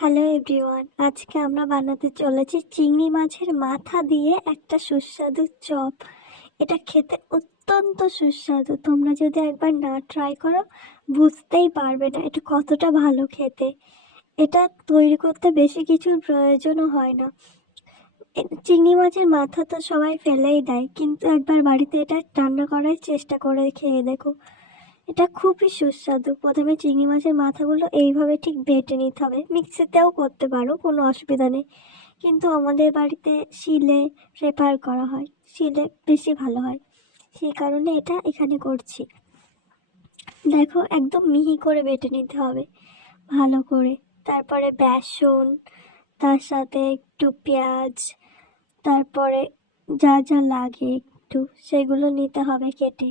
Hello everyone, আজকে আমরা বানাতে চলেছি চিংড়ি মাছের মাথা দিয়ে একটা সুস্বাদু চপ। এটা খেতে অত্যন্ত সুস্বাদু। তোমরা যদি একবার না ট্রাই করো বুঝতেই পারবে না এটা কতটা ভালো খেতে। এটা তৈরি করতে বেশি কিছুর প্রয়োজনও হয় না। চিংড়ি মাছের মাথা তো সবাই ফেলেই দেয়, কিন্তু একবার বাড়িতে এটা রান্না করার চেষ্টা করে খেয়ে দেখো। এটা খুবই সুস্বাদু। প্রথমে চিংড়ি মাছের মাথাগুলো এইভাবে ঠিক বেটে নিতে হবে। মিক্সিতেও করতে পারো, কোনো অসুবিধা নেই, কিন্তু আমাদের বাড়িতে শিলে প্রেফার করা হয়, শিলে বেশি ভালো হয়, সেই কারণে এটা এখানে করছি। দেখো একদম মিহি করে বেটে নিতে হবে ভালো করে। তারপরে বেসন, তার সাথে একটু পেঁয়াজ, তারপরে যা যা লাগে একটু সেগুলো নিতে হবে কেটে।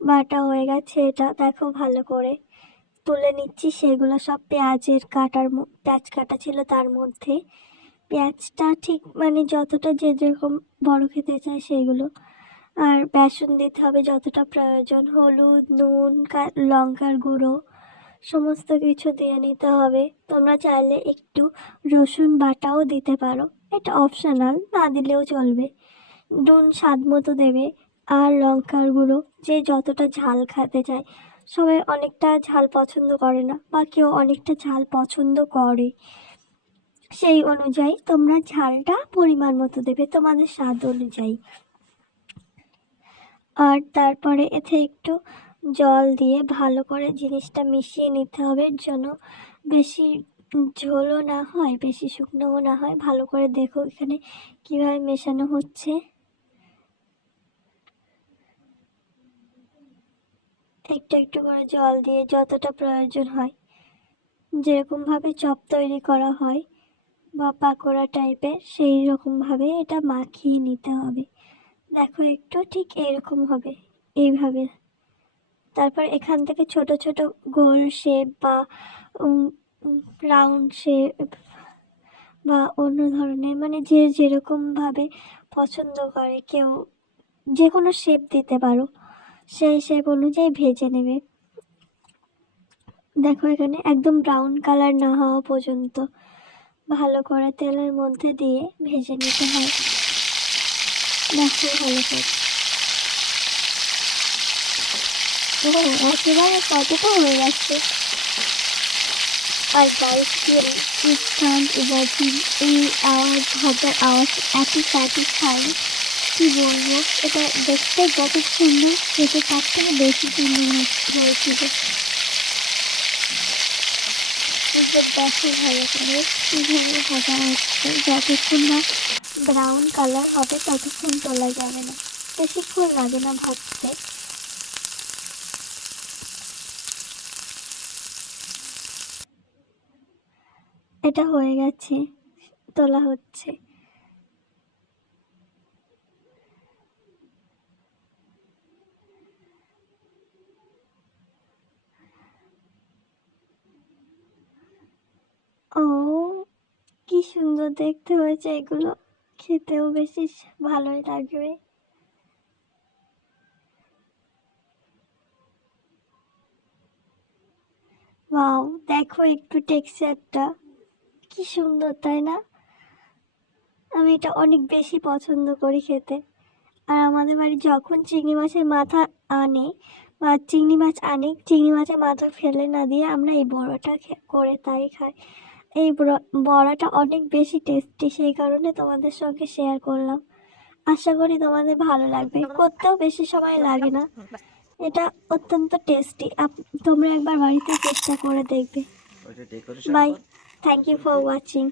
বাটা হয়ে গেছে, এটা দেখো ভালো করে তুলে নিচ্ছি। সেগুলো সব পেঁয়াজের পেঁয়াজ কাটা ছিল তার মধ্যে। পেঁয়াজটা ঠিক মানে যতটা যে যেরকম বড় খেতে চায় সেইগুলো। আর বেসন দিতে হবে যতটা প্রয়োজন, হলুদ, নুন, লঙ্কার গুঁড়ো সমস্ত কিছু দিয়ে নিতে হবে। তোমরা চাইলে একটু রসুন বাটাও দিতে পারো, এটা অপশনাল, না দিলেও চলবে। নুন স্বাদ মতো দেবে। আর লঙ্কার গুঁড়ো যে যতটা ঝাল খেতে চায়, সবাই অনেকটা ঝাল পছন্দ করে না, বা কেউ অনেকটা ঝাল পছন্দ করে, সেই অনুযায়ী তোমরা ঝালটা পরিমাণ মতো দেবে তোমাদের স্বাদ অনুযায়ী। আর তারপরে এতে একটু জল দিয়ে ভালো করে জিনিসটা মিশিয়ে নিতে হবে, যেন বেশি ঝোলও না হয় বেশি শুকনোও না হয়। ভালো করে দেখো এখানে কিভাবে মেশানো হচ্ছে। একটু একটু করে জল দিয়ে যতটা প্রয়োজন হয়, যেরকমভাবে চপ তৈরি করা হয় বা পাকোড়া টাইপের, সেই রকমভাবে এটা মাখিয়ে নিতে হবে। দেখো একটু ঠিক এরকম হবে, এইভাবে। তারপর এখান থেকে ছোট ছোট গোল শেপ বা রাউন্ড শেপ বা অন্য ধরনের, মানে যে যেরকমভাবে পছন্দ করে, কেউ যে কোনো শেপ দিতে পারো, সেই শেপ অনুযায়ী ভেজে নেবে। দেখো এখানে একদম ব্রাউন কালার না হওয়া পর্যন্ত ভালো করে তেলের মধ্যে দিয়ে ভেজে নিতে হয়। দেখো ভালো করে একেবারে কতটা হয়ে যাচ্ছে। আর গাইস স্থান ইমাজিন, এই আওয়াজ ভাজার আওয়াজ এত স্যাটিসফাইং, কি বলবো। এটা দেখতে যত সুন্দর খেতে তার থেকে বেশি সুন্দর হয়েছিল। দেখো ভালো করে কীভাবে ভাজা হচ্ছে, যতক্ষণ না ব্রাউন কালার হবে ততক্ষণ তোলা যাবে না, বেশিক্ষণ লাগে না ভাজতে। এটা হয়ে গেছে, তোলা হচ্ছে। ও, কি সুন্দর দেখতে হয়েছে এগুলো, খেতেও বেশি ভালোই লাগবে। ওয়াও, দেখো একটু টেক্সচারটা কি সুন্দর, তাই না? আমি এটা অনেক বেশি পছন্দ করি খেতে। আর আমাদের বাড়ি যখন চিংড়ি মাছের মাথা আনে বা চিংড়ি মাছ আনে, চিংড়ি মাছের মাথা ফেলে না দিয়ে আমরা এই বড়াটা করে তাই খাই। এই বড়াটা অনেক বেশি টেস্টি, সেই কারণে তোমাদের সঙ্গে শেয়ার করলাম। আশা করি তোমাদের ভালো লাগবে, করতেও বেশি সময় লাগে না। এটা অত্যন্ত টেস্টি, তোমরা একবার বাড়িতে চেষ্টা করে দেখবে। Bye, thank you for watching.